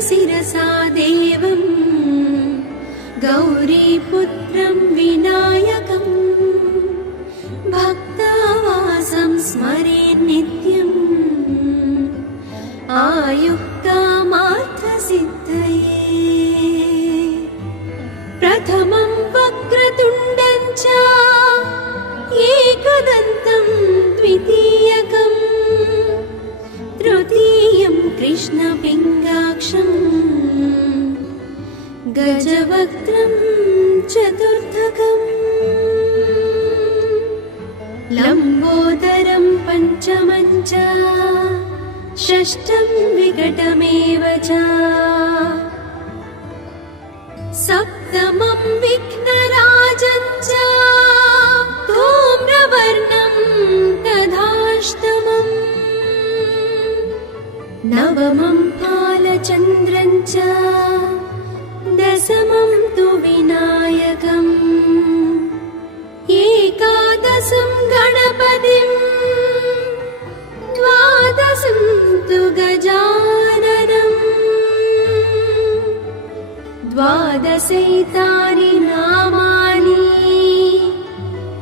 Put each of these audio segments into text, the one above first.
शिरसा देवम् गौरीपुत्रं विनायकम् भक्तावासं स्मरे नित्यम्। आयुक्तामार्थसिद्धये गजवक्त्रं चतुर्थकम्। लम्बोदरं पञ्चमं च षष्ठं विकटमेव च। सप्तमं विघ्नराजं च धूम्रवर्णं तथाष्टमम्। नवमं फालचन्द्रं च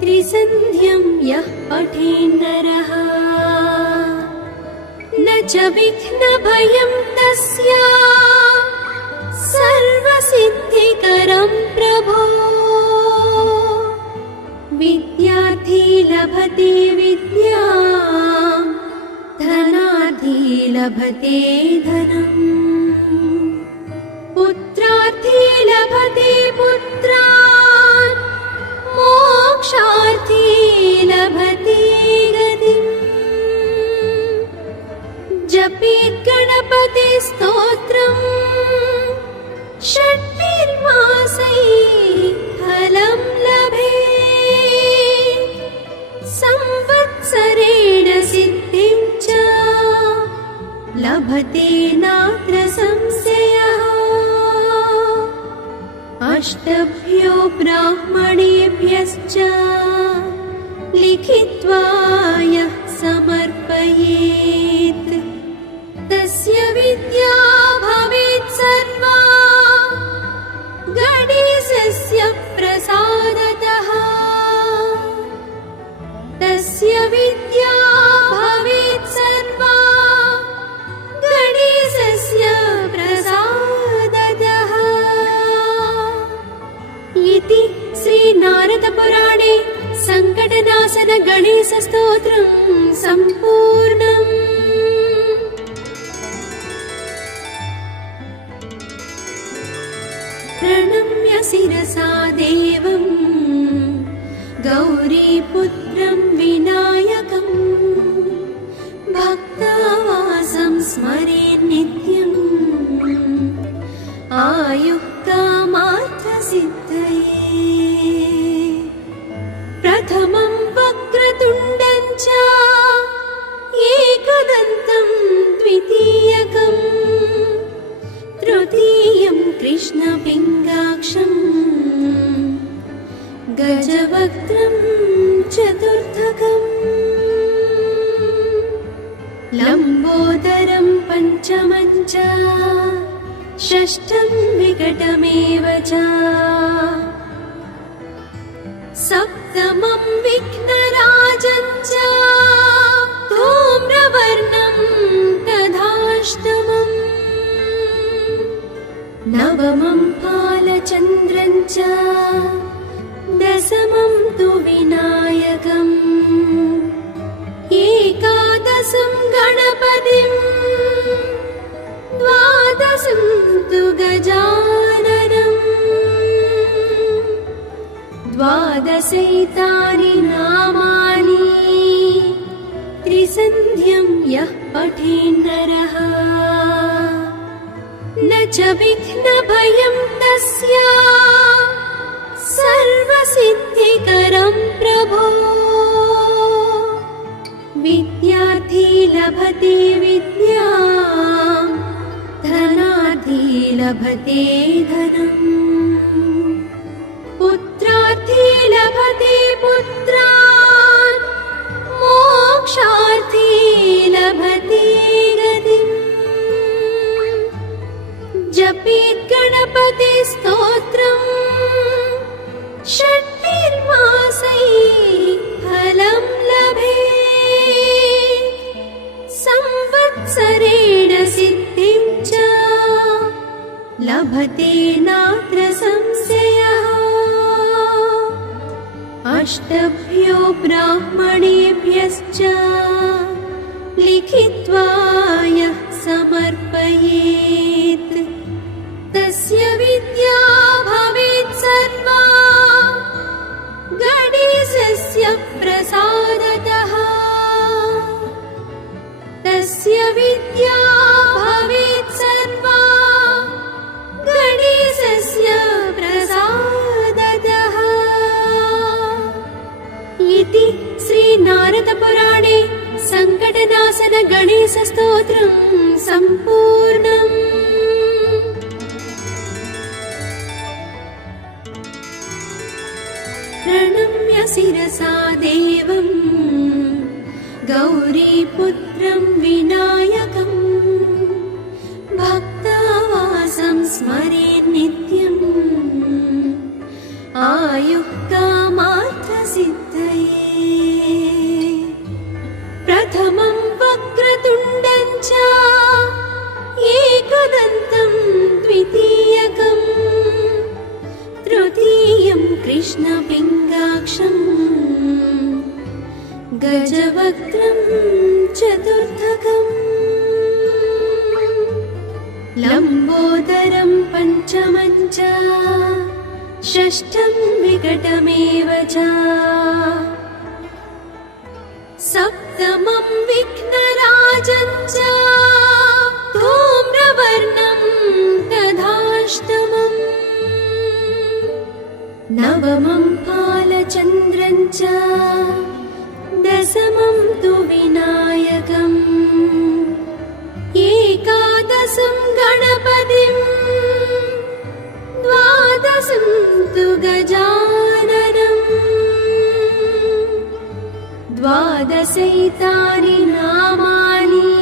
त्रिसन्ध्यं यः पठेन्नरः। न च विघ्नभयं तस्य। सर्वसिद्धिकरं प्रभो। विद्यार्थी लभते विद्या। धनार्थी लभते धनम् षट्निर्मासै फलं लभे। संवत्सरेण सिद्धिं च लभते नात्र संशयः। अष्टभ्यो ब्राह्मणेभ्यश्च लिखित्वा यः समर्पयेत् सङ्कटनाशन गणेशस्तोत्रं सम्पूर्णम्। प्रणम्य शिरसा देवम् गौरीपुत्रं विनायकम्। भक्तावासं स्मरे नित्यम्। आयुक्तामार्थसिद्धये गजवक्त्रं चतुर्थकम्। लम्बोदरं पञ्चमं च षष्ठं विकटमेव च। सप्तमं विघ्नराजं च धूम्रवर्णं तथाष्टमम्। नवमं फालचन्द्रं च विनायकम् एकादशं गणपतिम् द्वादशं तु गजाननम् द्वादशैतानि नामानि त्रिसन्ध्यं यः पठेन्नरः न च विघ्नभयं लभते विद्या धनार्थी लभते धनम् प्रणम्य शिरसा देवम् गौरीपुत्रं विनायकम्। भक्तावासं स्मरे नित्यम्। आयुः गजवक्त्रं चतुर्थकम्। लम्बोदरं पञ्चमं च षष्ठं विकटमेव च। सप्तमं विघ्नराजं च धूम्रवर्णं तथाष्टमम्। नवमं फालचन्द्रं च द्वादशैतानि नामानि।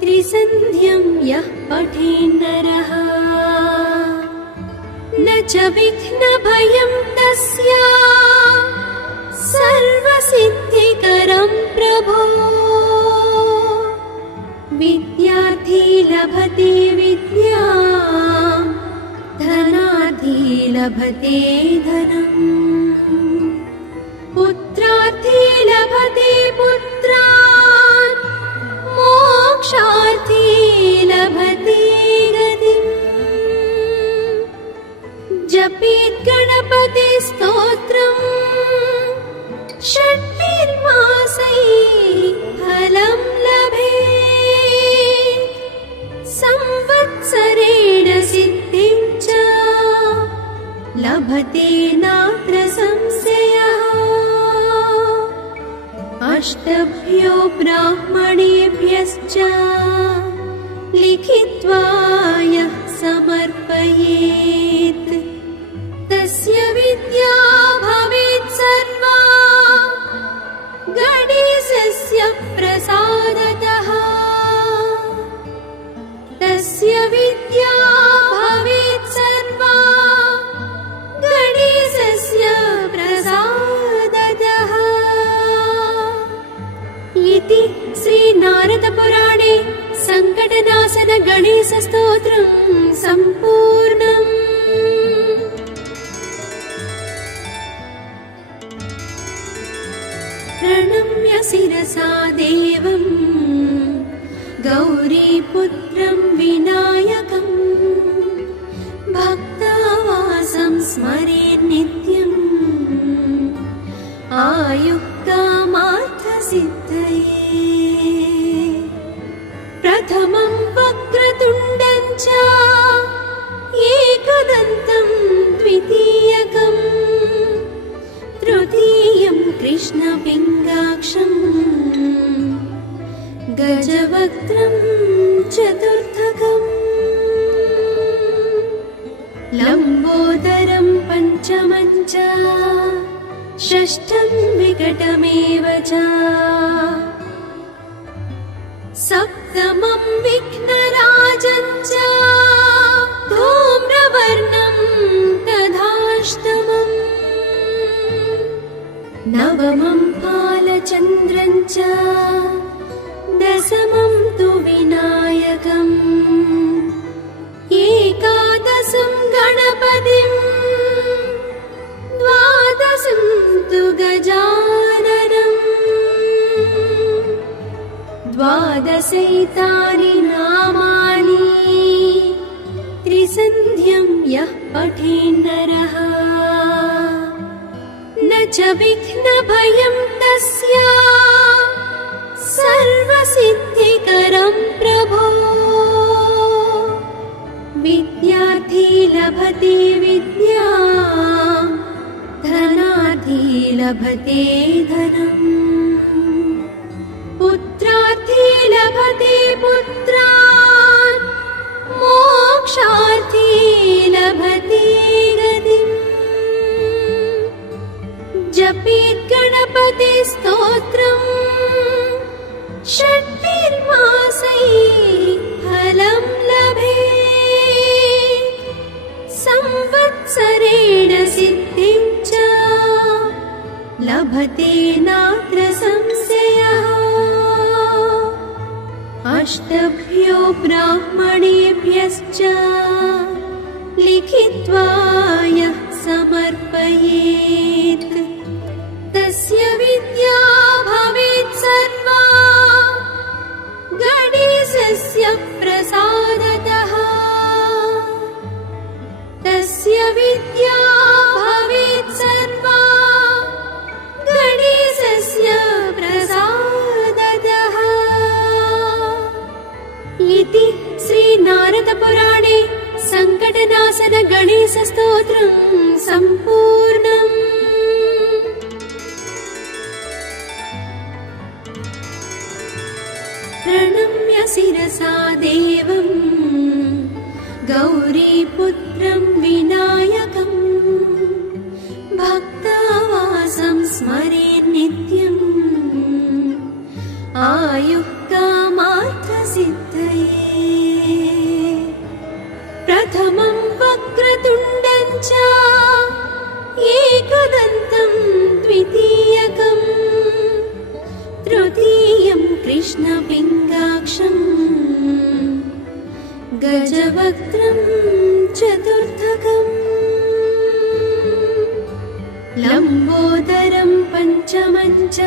त्रिसन्ध्यं यः पठेन्नरः। न च विघ्नभयं तस्य। सर्वसिद्धिकरं प्रभो। विद्यार्थी लभते विद्या। धनार्थी लभते धनम् गणेशस्तोत्रम् सम्पूर्णम्। प्रणम्य शिरसा देवम् गौरीपुत्रं विनायकम् भक्तावासं स्मरे नित्यम्। आयुः लम्बोदरं पञ्चमं च षष्ठं विकटमेव च। सप्तमं विघ्नराजं च धूम्रवर्णं तथाष्टमम्। नवमं फालचन्द्रं च दशमं तु विनायकम् द्वादशैतानि नामानि। त्रिसन्ध्यं यः पठेन्नरः। न च विघ्नभयं तस्य। सर्वसिद्धिकरं प्रभो। विद्यार्थी लभते विद्या। धनार्थी लभते धनम् लभते गौरीपुत्रं विनायकम् भक्तावासं स्मरे नित्यम्। कामार्थसिद्धये। प्रथमं वक्रतुण्डं च एकदन्तं द्वितीयकम्। तृतीयं कृष्णपिङ्गाक्षम्। गजवक्त्रं चतुर्थकम्। लम्बोदरं पञ्चमं च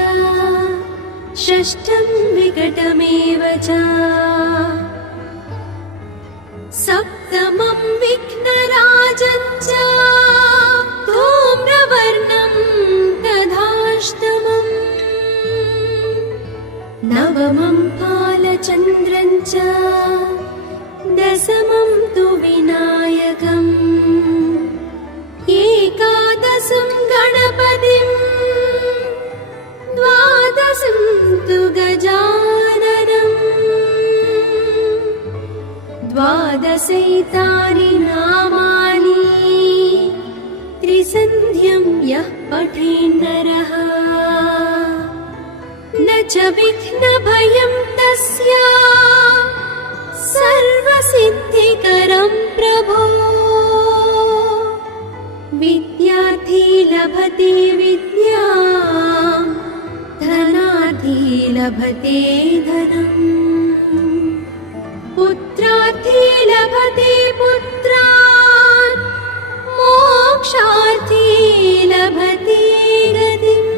षष्ठं विकटमेव च। सप्तमं विघ्नराजं च धूम्रवर्णं तथाष्टमम्। नवमं फालचन्द्रं च दशमं तु विनायकम् गजाननम् द्वादशैतानि नामानि त्रिसन्ध्यं यः पठेन्नरः। न च विघ्नभयं तस्य सर्वसिद्धिकरं प्रभो। विद्यार्थी लभते विद्या धनार्थी लभते धनम्। पुत्रार्थी लभते पुत्रान्। मोक्षार्थी लभते गतिम्।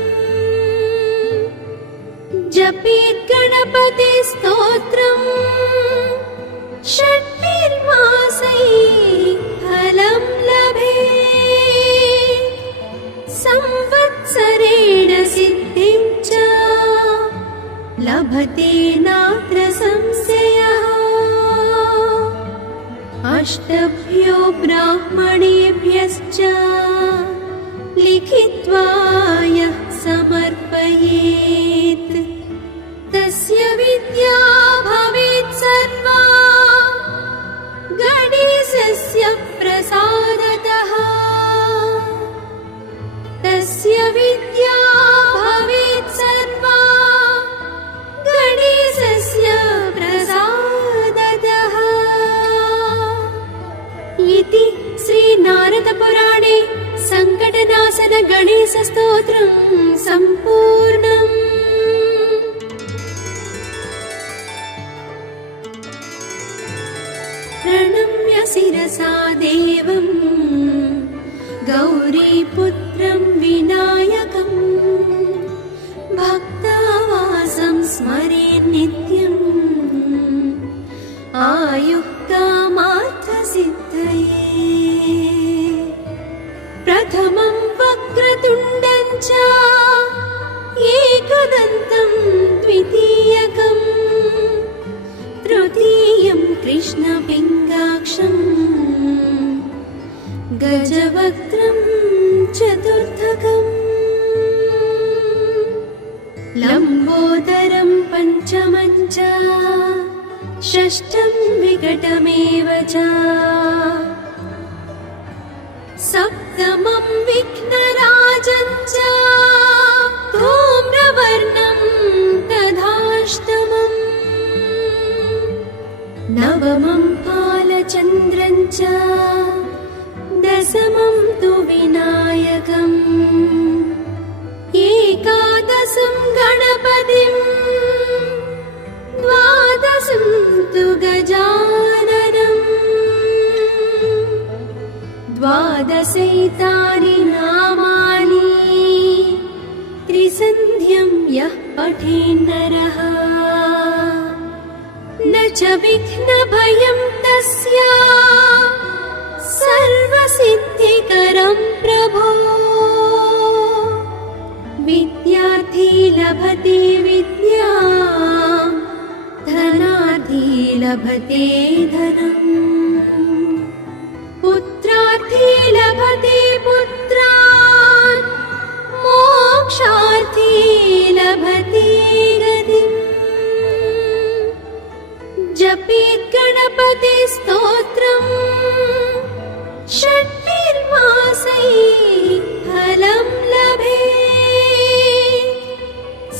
जपेत् गणपति स्तोत्रम् संशयः। अष्टभ्यो ब्राह्मणेभ्यश्च लिखित्वा यः समर्पयेत् गणेशस्तोत्रम् सम्पूर्णम्। प्रणम्य शिरसा देवम् गौरीपुत्रं नवमं पालचन्द्रं च दशमं तु विनायकम्। एकादशं गणपतिम् द्वादशं तु गजाननम्। द्वादशैतानि नामानि त्रिसन्ध्यं यः पठेन्नरः न च विघ्नभयं तस्य सर्वसिद्धिकरं प्रभो। विद्यार्थी लभते विद्या धनार्थी लभते धनम् पुत्रार्थी लभते पुत्रान् मोक्षार्थी लभते गतिम् जपेत् गणपति स्तोत्रम्। षट्निर्मासै फलं लभे।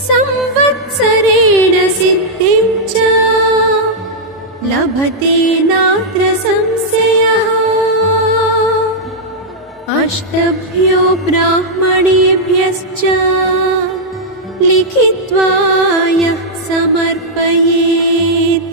संवत्सरेण सिद्धिं च लभते नात्र संशयः। अष्टभ्यो ब्राह्मणेभ्यश्च लिखित्वा यः समर्पयेत्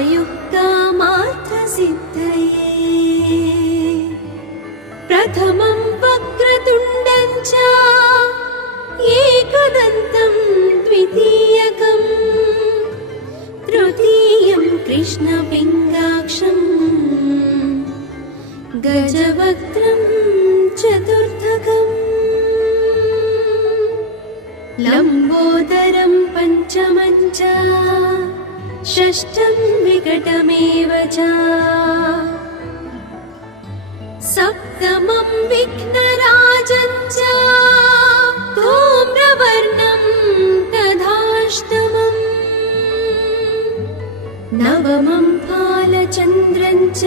are you? सप्तमं विघ्नराजं च धूम्रवर्णं तथाष्टमम्। नवमं फालचन्द्रं च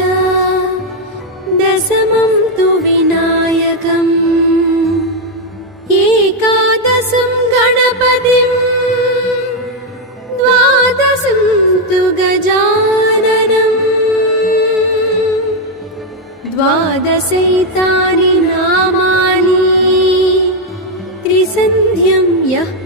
दशमं द्वादशैतानि नामानि त्रिसन्ध्यं यः